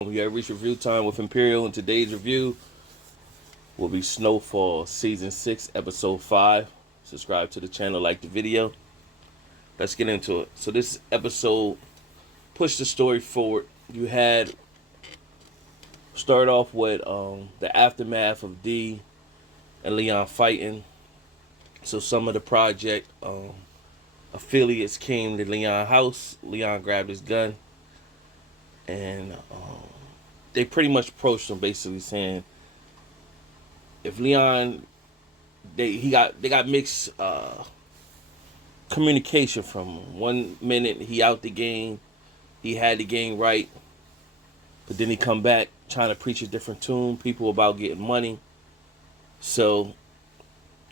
We have reached review time with Imperial, and today's review will be Snowfall, Season 6, Episode 5. Subscribe to the channel, like the video. Let's get into it. So this episode pushed the story forward. You had start off with the aftermath of D and Leon fighting. So some of the project affiliates came to Leon's house. Leon grabbed his gun, and they pretty much approached him, basically saying, if Leon, they got mixed communication from him. 1 minute he out the game, he had the game right, but then he come back trying to preach a different tune. People about getting money, so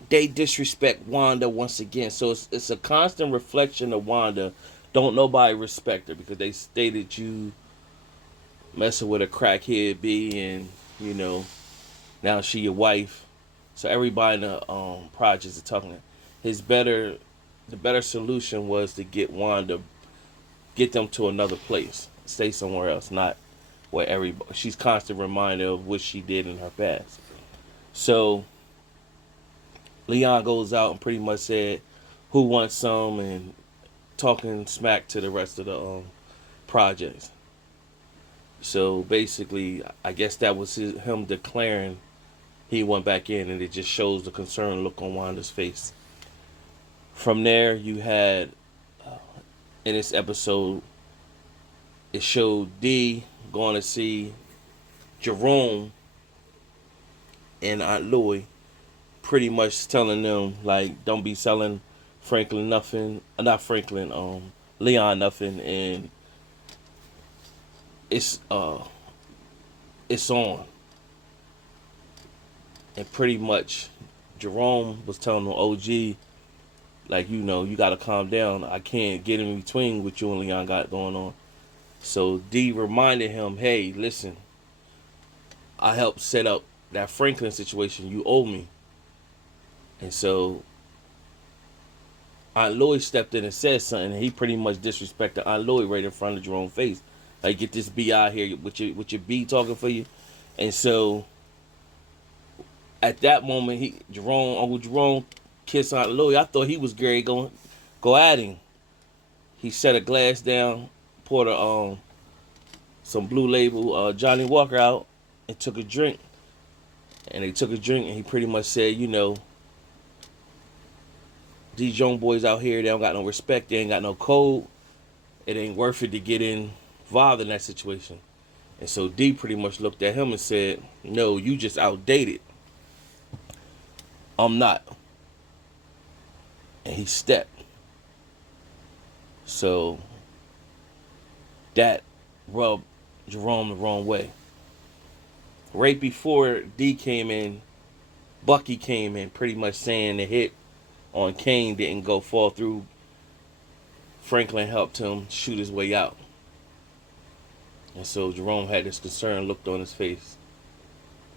they disrespect Wanda once again. So it's a constant reflection of Wanda. Don't nobody respect her because they stated you messing with a crackhead B, and now she your wife. So everybody in the projects are talking. The better solution was to get Wanda, get them to another place, stay somewhere else, not where everybody. She's constant reminder of what she did in her past. So Leon goes out and pretty much said, "Who wants some?" and talking smack to the rest of the projects. So basically, I guess that was him declaring he went back in, and it just shows the concerned look on Wanda's face. From there, you had in this episode, it showed D going to see Jerome and Aunt Louie, pretty much telling them like, don't be selling Franklin nothing, not Franklin, Leon nothing, and it's on. And pretty much Jerome was telling them, OG, like, you gotta calm down. I can't get in between what you and Leon got going on. So D reminded him, hey, listen, I helped set up that Franklin situation. You owe me. And so Aunt Louie stepped in and said something, and he pretty much disrespected Aunt Louie right in front of Jerome's face. Like, get this B out here with your B talking for you. And so at that moment, Uncle Jerome kissed Aunt Louie. I thought he was Gary going go at him. He set a glass down, poured some Blue Label Johnny Walker out, and took a drink. And they took a drink, and he pretty much said, these young boys out here, they don't got no respect, they ain't got no code. It ain't worth it to get involved in that situation. And so D pretty much looked at him and said, no, you just outdated. I'm not. And he stepped. So that rubbed Jerome the wrong way. Right before D came in, Bucky came in pretty much saying the hit on Kane didn't go fall through. Franklin helped him shoot his way out. And so Jerome had this concerned look on his face.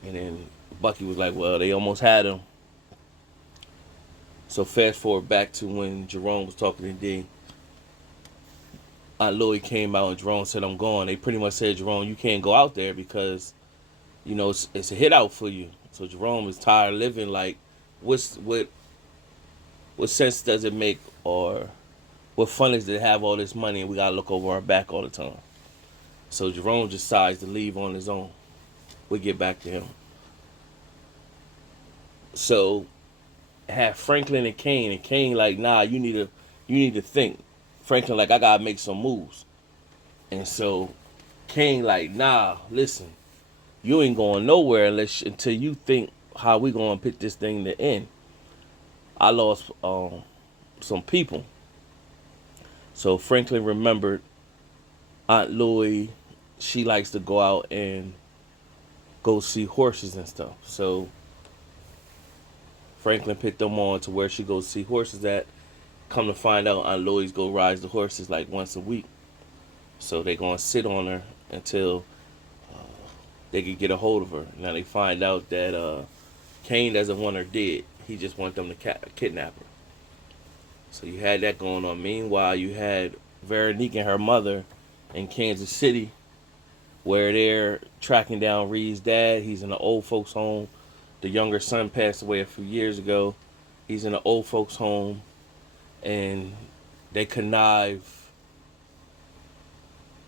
And then Bucky was like, well, they almost had him. So fast forward back to when Jerome was talking to D. Aunt Louie came out and Jerome said, I'm going. They pretty much said, Jerome, you can't go out there because, it's a hit out for you. So Jerome is tired of living like, what sense does it make, or what fun is it to have all this money and we gotta look over our back all the time? So Jerome decides to leave on his own. We'll get back to him. So have Franklin and Kane like, nah, you need to think. Franklin like, I gotta make some moves. And so Kane like, nah, listen, you ain't going nowhere until you think how we gonna put this thing to end. I lost some people. So Franklin remembered Aunt Louie, she likes to go out and go see horses and stuff. So Franklin picked them on to where she goes see horses at. Come to find out, Aunt Louie's go ride the horses like once a week. So they gonna sit on her until they could get a hold of her. Now they find out that Kane doesn't want her dead. He just wants them to kidnap her. So you had that going on. Meanwhile, you had Veronique and her mother in Kansas City where they're tracking down Reid's dad. He's in an old folks home. The younger son passed away a few years ago. He's in an old folks home, and they connive,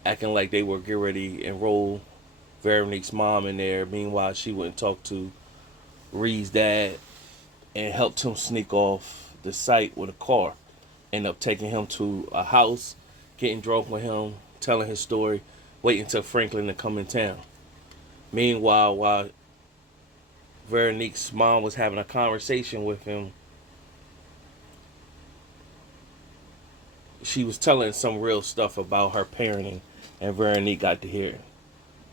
acting like they were getting ready to enroll Veronique's mom in there. Meanwhile, she went and talked to Reid's dad and helped him sneak off the site with a car. End up taking him to a house, getting drunk with him, telling his story, waiting until Franklin to come in town. Meanwhile, while Veronique's mom was having a conversation with him, she was telling some real stuff about her parenting, and Veronique got to hear it.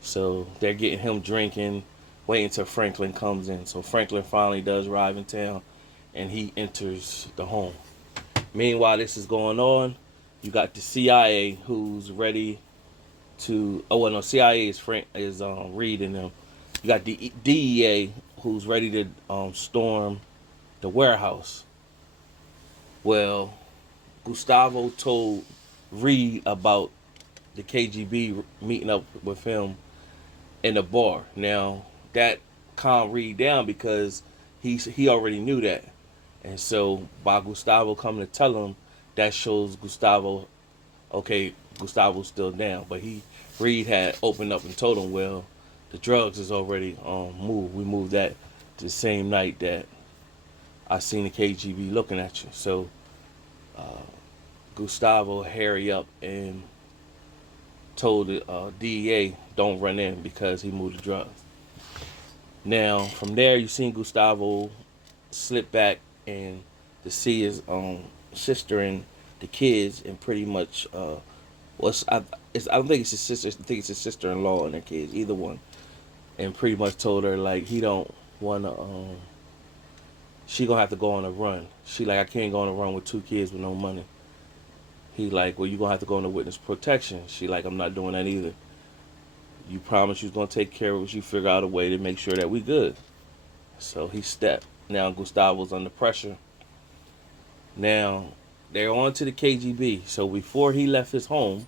So they're getting him drinking, waiting until Franklin comes in. So Franklin finally does arrive in town, and he enters the home. Meanwhile, this is going on. You got the CIA who's ready to. Oh well, no, CIA is Reid and them. You got the DEA who's ready to storm the warehouse. Well, Gustavo told Reid about the KGB meeting up with him in a bar. Now that calmed Reid down because he already knew that, and so by Gustavo coming to tell him, that shows Gustavo, okay, Gustavo's still down. But Reid had opened up and told him, well, the drugs is already moved. We moved that the same night that I seen the KGB looking at you. So Gustavo hurry up and told the DEA don't run in because he moved the drugs. Now from there, you seen Gustavo slip back and to see his sister and the kids, and pretty much I don't think it's his sister. I think it's his sister-in-law and their kids, either one, and pretty much told her like he don't wanna she gonna have to go on a run. She like, I can't go on a run with 2 kids with no money. He like, well, you gonna have to go into witness protection. She like, I'm not doing that either. You promised you was gonna take care of us. You figure out a way to make sure that we good. So he stepped. Now Gustavo's under pressure. Now they're on to the KGB. So before he left his home,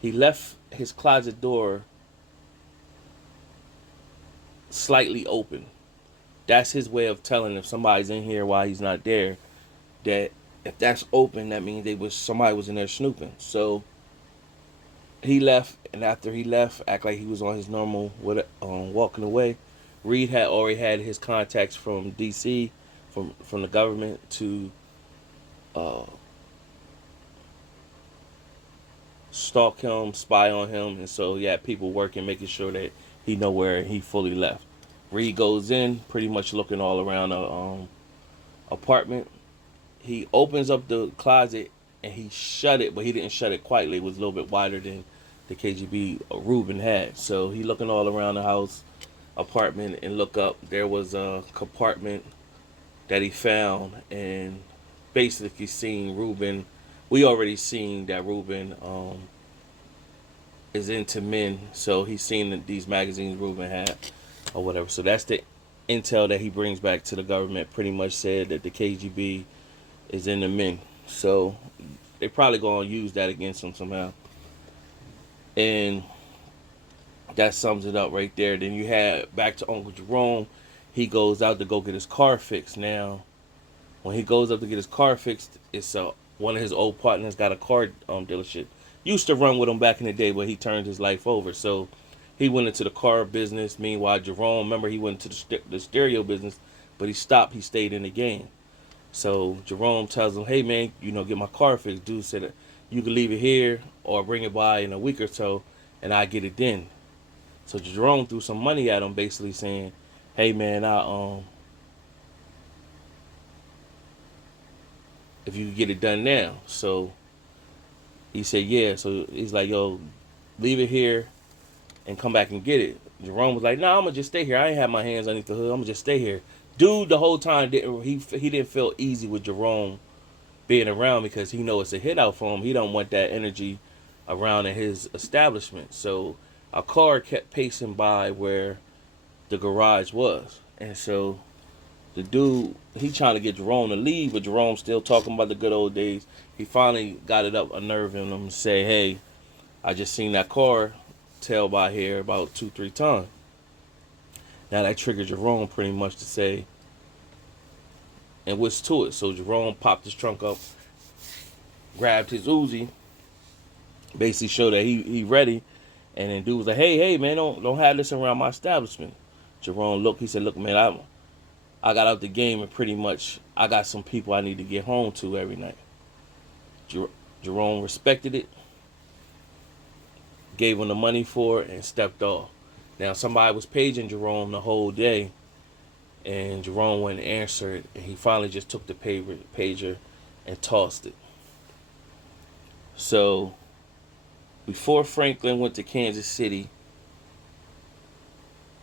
he left his closet door slightly open. That's his way of telling if somebody's in here while he's not there, that if that's open, that means somebody was in there snooping. So he left, and after he left, act like he was on his normal walking away. Reid had already had his contacts from DC, from the government to stalk him, spy on him, and so he had people working, making sure that he know where he fully left. Reid goes in, pretty much looking all around the apartment. He opens up the closet and he shut it, but he didn't shut it quietly. It was a little bit wider than the KGB Reuben had. So he looking all around the house, apartment, and look up. There was a compartment that he found, and basically seen Reuben. We already seen that Reuben is into men, so he's seen these magazines Reuben had or whatever. So that's the intel that he brings back to the government. Pretty much said that the KGB is into men. So they probably gonna use that against him somehow. And that sums it up right there. Then you had back to Uncle Jerome. He goes out to go get his car fixed. Now, when he goes up to get his car fixed, it's one of his old partners got a car dealership. Used to run with him back in the day, but he turned his life over. So he went into the car business. Meanwhile, Jerome, remember, he went into the stereo business, but he stopped. He stayed in the game. So Jerome tells him, hey, man, get my car fixed. Dude said, you can leave it here or bring it by in a week or so, and I get it then. So Jerome threw some money at him, basically saying, hey, man, if you could get it done now. So he said, yeah. So he's like, yo, leave it here and come back and get it. Jerome was like, nah, I'm going to just stay here. I ain't have my hands underneath the hood. I'm going to just stay here. Dude, the whole time, he didn't feel easy with Jerome being around because he know it's a hit out for him. He don't want that energy around in his establishment. So a car kept pacing by where the garage was. And so the dude, he trying to get Jerome to leave, but Jerome's still talking about the good old days. he finally got it up, unnerving him to say, hey, I just seen that car tail by here about 2, 3 times. Now that triggered Jerome pretty much to say, and what's to it? So Jerome popped his trunk up, grabbed his Uzi, basically showed that he ready, and then dude was like, hey man, don't have this around my establishment. Jerome looked, he said, look man, I got out the game and pretty much I got some people I need to get home to every night. Jerome respected it, gave him the money for it, and stepped off. Now somebody was paging Jerome the whole day, and Jerome went and answered, and he finally just took the pager and tossed it. So before Franklin went to Kansas City,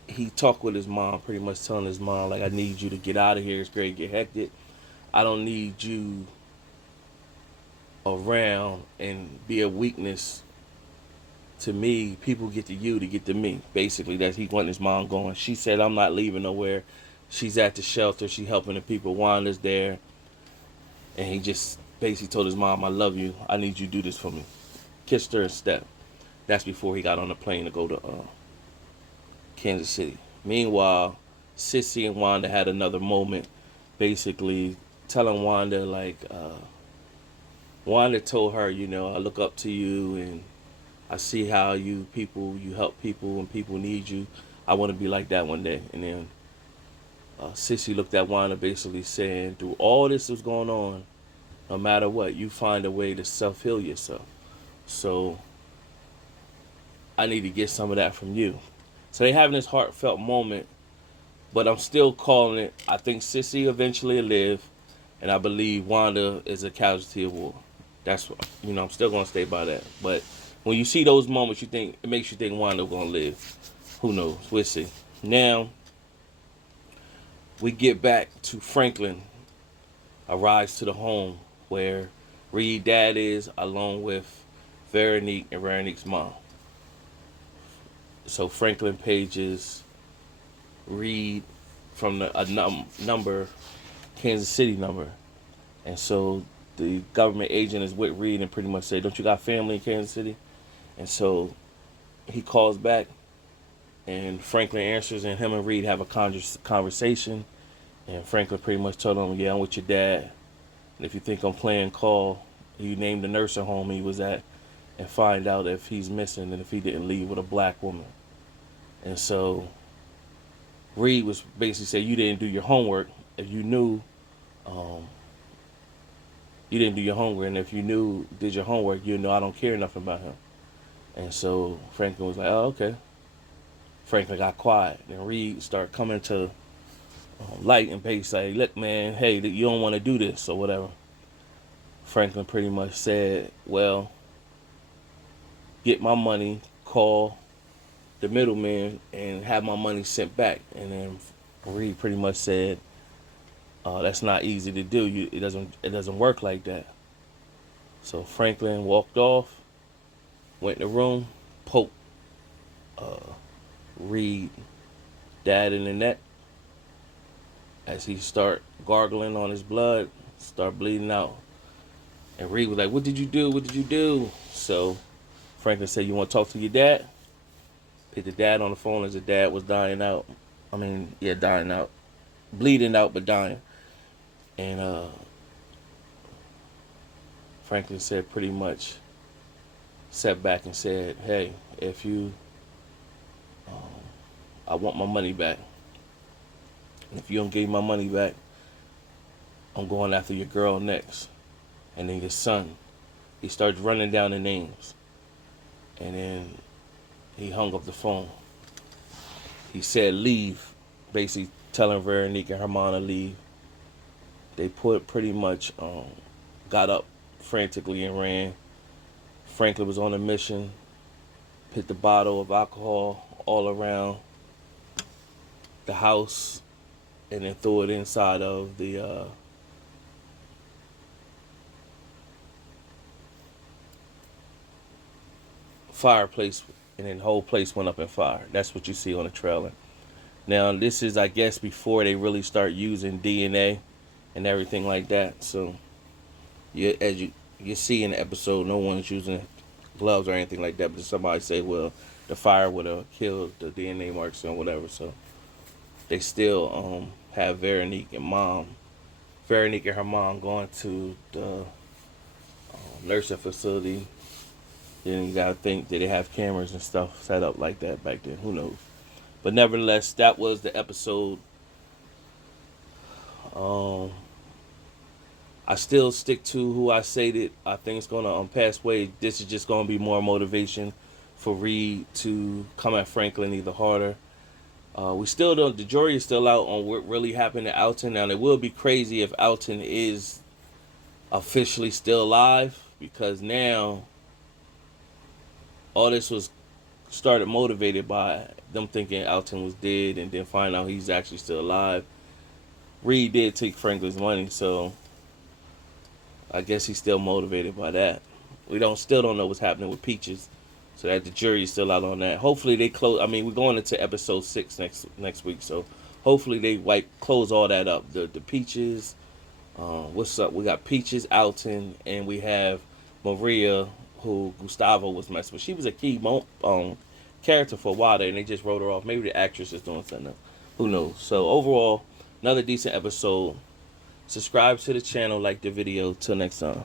he talked with his mom, pretty much telling his mom, like, I need you to get out of here. It's great, get hectic. I don't need you around and be a weakness to me. People get to you to get to me. Basically, that's he wanted his mom going. She said, I'm not leaving nowhere. She's at the shelter. She helping the people. Wanda's there. And he just basically told his mom, I love you. I need you to do this for me. Kissed her and stepped. That's before he got on the plane to go to Kansas City. Meanwhile, Sissy and Wanda had another moment, basically telling Wanda, like, Wanda told her, you know, I look up to you and I see how you help people when people need you. I want to be like that one day. And then Sissy looked at Wanda, basically saying, through all this was going on, no matter what, you find a way to self-heal yourself. So I need to get some of that from you. So they having this heartfelt moment, but I'm still calling it, I think Sissy eventually will live, and I believe Wanda is a casualty of war. That's what, you know, I'm still going to stay by that. But when you see those moments, it makes you think Wanda going to live. Who knows? We'll see. Now, we get back to Franklin arrives to the home where Reid dad is, along with Veronique and Veronique's mom. So Franklin pages Reid from a number, Kansas City number. And so the government agent is with Reid and pretty much say, don't you got family in Kansas City? And so he calls back and Franklin answers, and him and Reid have a conversation. And Franklin pretty much told him, yeah, I'm with your dad. And if you think I'm playing call, you name the nursing home he was at and find out if he's missing and if he didn't leave with a black woman. And so Reid was basically saying, you didn't do your homework. If you knew, you didn't do your homework, and if you did your homework, you know I don't care nothing about him. And so Franklin was like, oh, okay. Franklin got quiet. Then Reid started coming to light and basically say, look, man, hey, you don't want to do this or whatever. Franklin pretty much said, well, get my money, call the middleman, and have my money sent back. And then Reid pretty much said, that's not easy to do. It doesn't work like that. So Franklin walked off, went in the room, poked Reid dad in the neck. As he start gargling on his blood, start bleeding out. And Reid was like, what did you do? What did you do? So Franklin said, you want to talk to your dad? Picked the dad on the phone as the dad was dying out. Dying out. Bleeding out, but dying. And Franklin said pretty much, sat back and said, hey, if you, I want my money back. And if you don't give me my money back, I'm going after your girl next. And then your son. He starts running down the names. And then he hung up the phone. He said, leave. Basically telling Veronique and her mom to leave. They pretty much got up frantically and ran. Franklin was on a mission. Put the bottle of alcohol all around the house. And then threw it inside of the fireplace, and then the whole place went up in fire. That's what you see on the trailer. Now, this is, I guess, before they really start using DNA and everything like that. So, yeah, you see in the episode, no one's using gloves or anything like that. But somebody say, well, the fire would have killed the DNA marks and whatever. So they still have Veronique and her mom going to the nursing facility. Then you gotta think, did they have cameras and stuff set up like that back then? Who knows? But nevertheless, that was the episode. Um, I still stick to who I stated. I think it's gonna pass away. This is just gonna be more motivation for Reid to come at Franklin either harder. We still don't. The jury is still out on what really happened to Alton. Now, it will be crazy if Alton is officially still alive, because now all this was started motivated by them thinking Alton was dead, and then find out he's actually still alive. Reid did take Franklin's money, so I guess he's still motivated by that. We still don't know what's happening with Peaches, so that the jury is still out on that. Hopefully they close. I mean, we're going into episode 6 next week, so hopefully they close all that up. The Peaches, what's up? We got Peaches, Alton, and we have Maria, who Gustavo was messing with. She was a key character for a while there, and they just wrote her off. Maybe the actress is doing something. Who knows? So overall, another decent episode. Subscribe to the channel, like the video. Till next time.